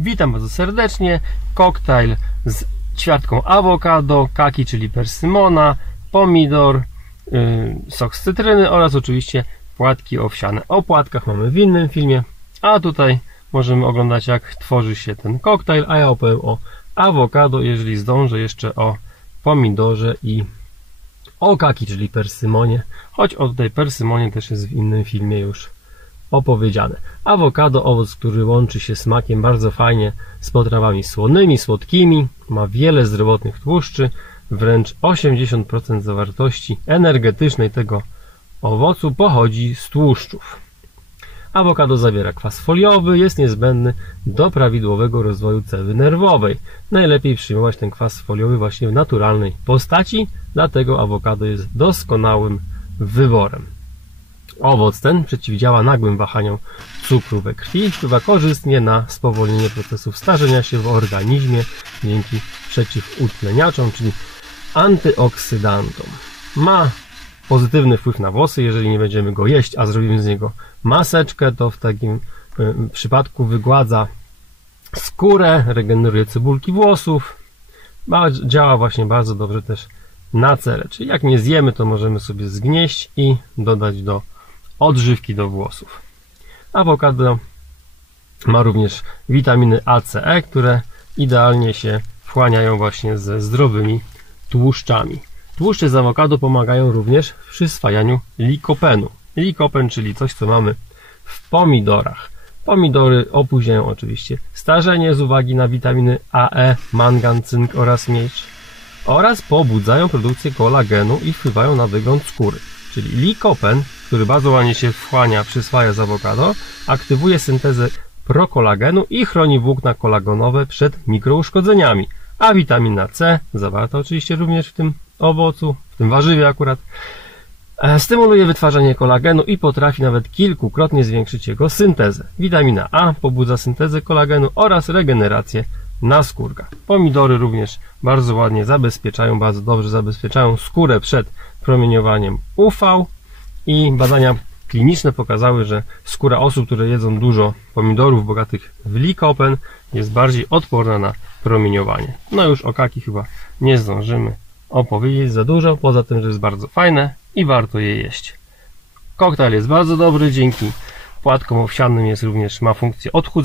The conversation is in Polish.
Witam bardzo serdecznie. Koktajl z ćwiartką awokado, kaki, czyli persymona, pomidor, sok z cytryny oraz oczywiście płatki owsiane. O płatkach mamy w innym filmie, a tutaj możemy oglądać, jak tworzy się ten koktajl, a ja opowiem o awokado, jeżeli zdążę, jeszcze o pomidorze i o kaki, czyli persymonie, choć o tej persymonie też jest w innym filmie już opowiedziane. Awokado, owoc, który łączy się smakiem bardzo fajnie z potrawami słonymi, słodkimi, ma wiele zdrowotnych tłuszczy, wręcz 80% zawartości energetycznej tego owocu pochodzi z tłuszczów. Awokado zawiera kwas foliowy, jest niezbędny do prawidłowego rozwoju cewy nerwowej. Najlepiej przyjmować ten kwas foliowy właśnie w naturalnej postaci, dlatego awokado jest doskonałym wyborem. Owoc ten przeciwdziała nagłym wahaniom cukru we krwi i wpływa korzystnie na spowolnienie procesów starzenia się w organizmie dzięki przeciwutleniaczom, czyli antyoksydantom. Ma pozytywny wpływ na włosy, jeżeli nie będziemy go jeść, a zrobimy z niego maseczkę, to w takim przypadku wygładza skórę, regeneruje cebulki włosów, działa właśnie bardzo dobrze też na cerę, czyli jak nie zjemy, to możemy sobie zgnieść i dodać do odżywki do włosów. Awokado ma również witaminy A, C, E, które idealnie się wchłaniają właśnie ze zdrowymi tłuszczami. Tłuszcze z awokado pomagają również w przyswajaniu likopenu. Likopen, czyli coś, co mamy w pomidorach. Pomidory opóźniają oczywiście starzenie z uwagi na witaminy A, E, mangan, cynk oraz miedź oraz pobudzają produkcję kolagenu i wpływają na wygląd skóry. Czyli likopen, który bardzo ładnie się wchłania, przyswaja z awokado, aktywuje syntezę prokolagenu i chroni włókna kolagenowe przed mikrouszkodzeniami. A witamina C, zawarta oczywiście również w tym owocu, w tym warzywie akurat, stymuluje wytwarzanie kolagenu i potrafi nawet kilkukrotnie zwiększyć jego syntezę. Witamina A pobudza syntezę kolagenu oraz regenerację naskórka. Pomidory również bardzo ładnie zabezpieczają, bardzo dobrze zabezpieczają skórę przed promieniowaniem UV i badania kliniczne pokazały, że skóra osób, które jedzą dużo pomidorów bogatych w likopen, jest bardziej odporna na promieniowanie. No już o kaki chyba nie zdążymy opowiedzieć za dużo, poza tym, że jest bardzo fajne i warto je jeść. Koktajl jest bardzo dobry, dzięki płatkom owsianym jest również, ma funkcję odchudzania.